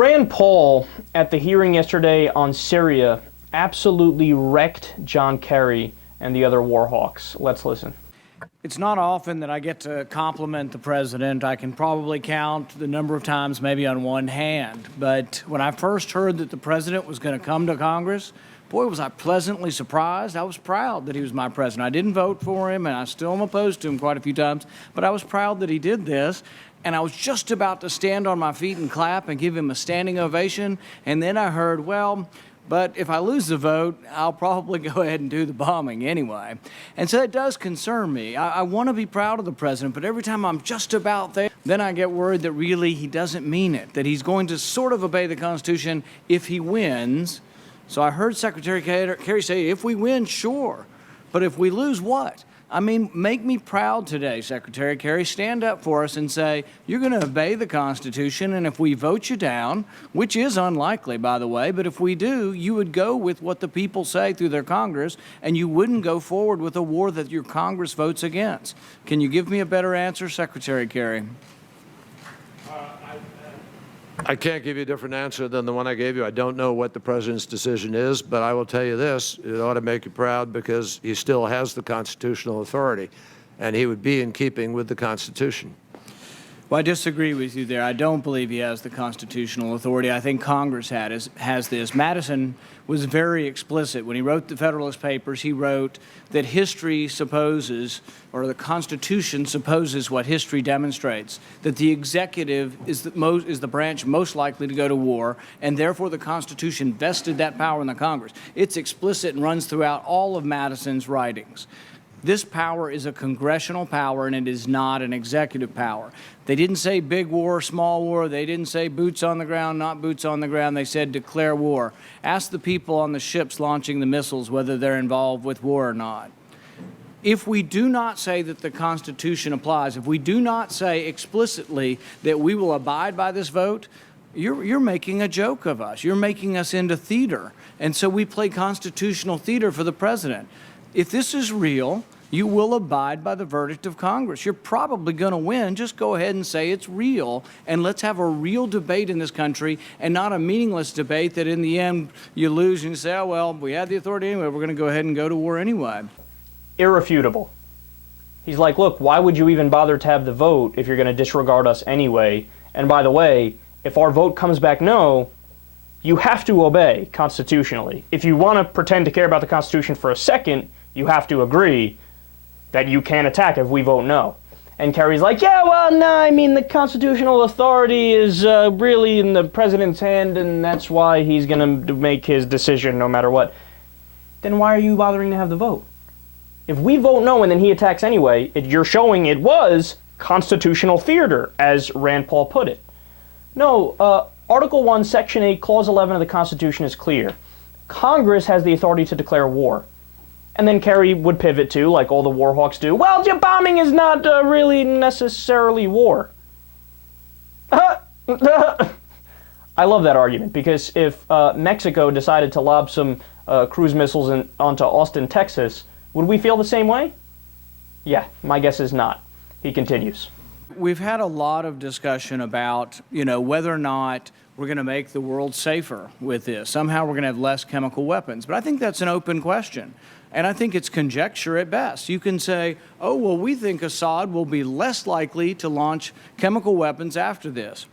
Rand Paul, at the hearing yesterday on Syria, absolutely wrecked John Kerry and the other war hawks. Let's listen. It's not often that I get to compliment the president. I can probably count the number of times maybe on one hand. But when I first heard that the president was going to come to Congress, boy, was I pleasantly surprised. I was proud that he was my president. I didn't vote for him, and I still am opposed to him quite a few times, but I was proud that he did this. And I was just about to stand on my feet and clap and give him a standing ovation, and then I heard, well, but if I lose the vote, I'll probably go ahead and do the bombing anyway. And so it does concern me. I want to be proud of the president, but every time I'm just about there, then I get worried that really he doesn't mean it, that he's going to sort of obey the Constitution if he wins. So I heard Secretary Kerry say, if we win, sure. But if we lose, what? I mean, make me proud today, Secretary Kerry. Stand up for us and say, you're going to obey the Constitution, and if we vote you down, which is unlikely, by the way, but if we do, you would go with what the people say through their Congress, and you wouldn't go forward with a war that your Congress votes against. Can you give me a better answer, Secretary Kerry? I can't give you a different answer than the one I gave you. I don't know what the president's decision is, but I will tell you this. It ought to make you proud because he still has the constitutional authority, and he would be in keeping with the Constitution. Well, I disagree with you there. I don't believe he has the constitutional authority. I think Congress has this. Madison was very explicit. When he wrote the Federalist Papers, he wrote that history supposes, or the Constitution supposes what history demonstrates, that the executive is the branch most likely to go to war, and therefore the Constitution vested that power in the Congress. It's explicit and runs throughout all of Madison's writings. This power is a congressional power, and it is not an executive power. They didn't say big war, small war. They didn't say boots on the ground, not boots on the ground. They said declare war. Ask the people on the ships launching the missiles whether they're involved with war or not. If we do not say that the Constitution applies, if we do not say explicitly that we will abide by this vote, you're making a joke of us. You're making us into theater. And so we play constitutional theater for the president. If this is real, you will abide by the verdict of Congress. You're probably going to win. Just go ahead and say it's real, and let's have a real debate in this country and not a meaningless debate that in the end you lose and you say, oh, well, we had the authority anyway. We're going to go ahead and go to war anyway. Irrefutable. He's like, look, why would you even bother to have the vote if you're going to disregard us anyway? And by the way, if our vote comes back no, you have to obey constitutionally. If you want to pretend to care about the Constitution for a second, you have to agree that you can attack if we vote no. And Kerry's like, yeah, well, no, I mean, the constitutional authority is really in the president's hand, and that's why he's going to make his decision no matter what. Then why are you bothering to have the vote? If we vote no and then he attacks anyway, you're showing it was constitutional theater, as Rand Paul put it. No, Article 1, Section 8, Clause 11 of the Constitution is clear. Congress has the authority to declare war. And then Kerry would pivot to, like all the war hawks do, well, bombing is not really necessarily war. I love that argument, because if Mexico decided to lob some cruise missiles onto Austin, Texas, would we feel the same way? Yeah, my guess is not. He continues. We've had a lot of discussion about, whether or not we're going to make the world safer with this. Somehow we're going to have less chemical weapons. But I think that's an open question. And I think it's conjecture at best. You can say, oh, well, we think Assad will be less likely to launch chemical weapons after this.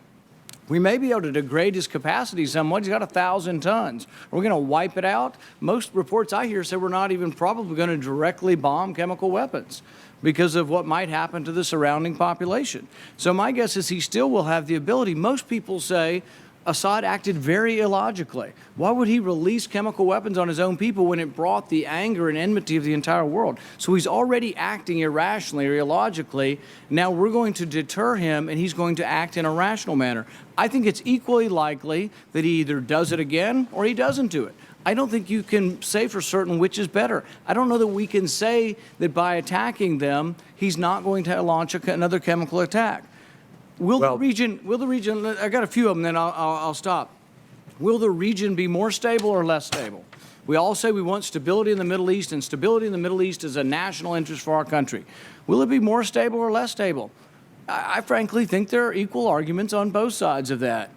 We may be able to degrade his capacity somewhat. He's got 1,000 tons. Are we going to wipe it out? Most reports I hear say we're not even probably going to directly bomb chemical weapons because of what might happen to the surrounding population. So my guess is he still will have the ability. Most people say Assad acted very illogically. Why would he release chemical weapons on his own people when it brought the anger and enmity of the entire world? So he's already acting irrationally or illogically. Now we're going to deter him, and he's going to act in a rational manner. I think it's equally likely that he either does it again or he doesn't do it. I don't think you can say for certain which is better. I don't know that we can say that by attacking them, he's not going to launch another chemical attack. Will the region, I got a few of them, then I'll stop. Will the region be more stable or less stable? We all say we want stability in the Middle East, and stability in the Middle East is a national interest for our country. Will it be more stable or less stable? I frankly think there are equal arguments on both sides of that.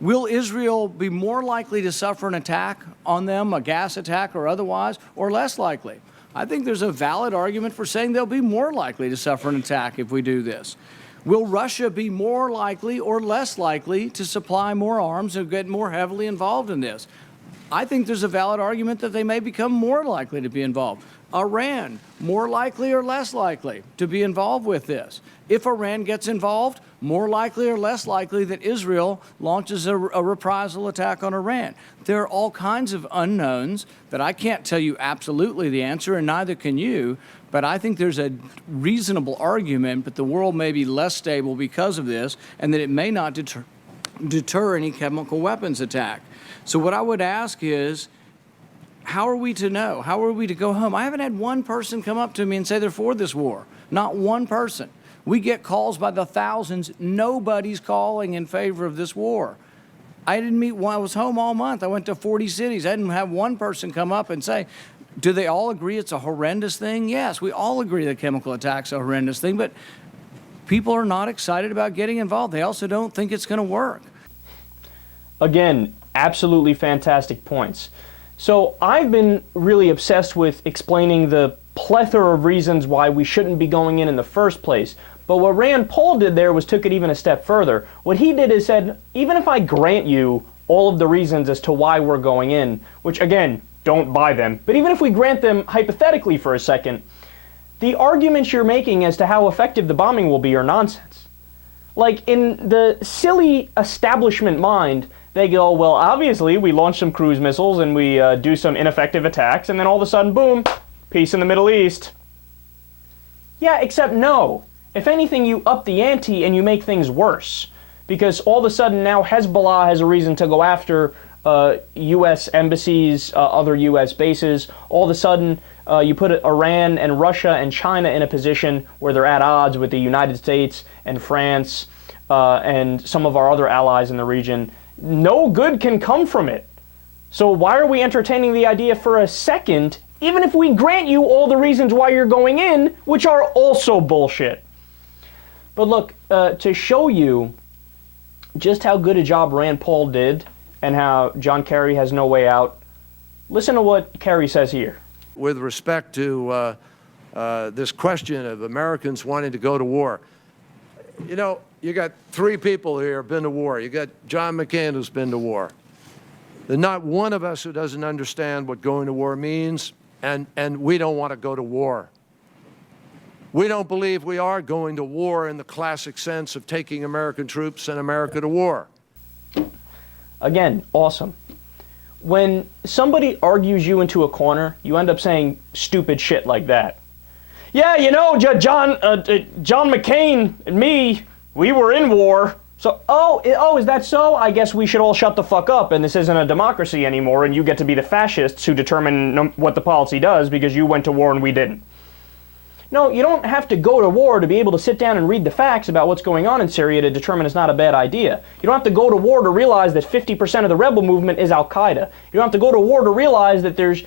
Will Israel be more likely to suffer an attack on them, a gas attack or otherwise, or less likely? I think there's a valid argument for saying they'll be more likely to suffer an attack if we do this. Will Russia be more likely or less likely to supply more arms and get more heavily involved in this? I think there's a valid argument that they may become more likely to be involved. Iran, more likely or less likely to be involved with this? If Iran gets involved, more likely or less likely that Israel launches a reprisal attack on Iran? There are all kinds of unknowns that I can't tell you absolutely the answer, and neither can you, but I think there's a reasonable argument that the world may be less stable because of this, and that it may not deter any chemical weapons attack. So what I would ask is, how are we to know? How are we to go home? I haven't had one person come up to me and say they're for this war. Not one person. We get calls by the thousands. Nobody's calling in favor of this war. I didn't meet one. I was home all month. I went to 40 cities. I didn't have one person come up and say, do they all agree it's a horrendous thing? Yes, we all agree that chemical attack's a horrendous thing, but people are not excited about getting involved. They also don't think it's going to work. Again, absolutely fantastic points. So I've been really obsessed with explaining the plethora of reasons why we shouldn't be going in the first place. But what Rand Paul did there was took it even a step further. What he did is said, even if I grant you all of the reasons as to why we're going in, which again, don't buy them, but even if we grant them hypothetically for a second, the arguments you're making as to how effective the bombing will be are nonsense. Like, in the silly establishment mind, they go, well, obviously we launch some cruise missiles and we do some ineffective attacks, and then all of a sudden, boom, peace in the Middle East. Yeah, except no. If anything, you up the ante and you make things worse. Because all of a sudden now Hezbollah has a reason to go after U.S. embassies, other U.S. bases. All of a sudden, you put Iran and Russia and China in a position where they're at odds with the United States and France and some of our other allies in the region. No good can come from it. So why are we entertaining the idea for a second, even if we grant you all the reasons why you're going in, which are also bullshit? But look, to show you just how good a job Rand Paul did and how John Kerry has no way out, listen to what Kerry says here. With respect to this question of Americans wanting to go to war, you know, you got three people here who've been to war. You got John McCain, who's been to war. There's not one of us who doesn't understand what going to war means, and we don't want to go to war. We don't believe we are going to war in the classic sense of taking American troops and America to war. Again, awesome. When somebody argues you into a corner, you end up saying stupid shit like that. Yeah, you know, John McCain and me, we were in war. So, is that so? I guess we should all shut the fuck up and this isn't a democracy anymore and you get to be the fascists who determine what the policy does because you went to war and we didn't. No, you don't have to go to war to be able to sit down and read the facts about what's going on in Syria to determine it's not a bad idea. You don't have to go to war to realize that 50% of the rebel movement is Al-Qaeda. You don't have to go to war to realize that there's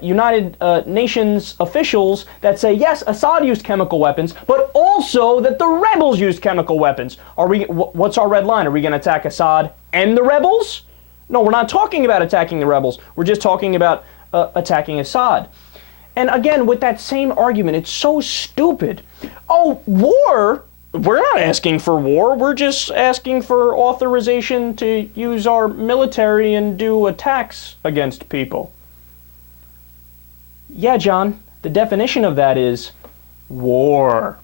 United Nations officials that say, yes, Assad used chemical weapons, but also that the rebels used chemical weapons. What's our red line? Are we going to attack Assad and the rebels? No, we're not talking about attacking the rebels. We're just talking about attacking Assad. And again, with that same argument, it's so stupid. Oh, war? We're not asking for war. We're just asking for authorization to use our military and do attacks against people. Yeah, John, the definition of that is war.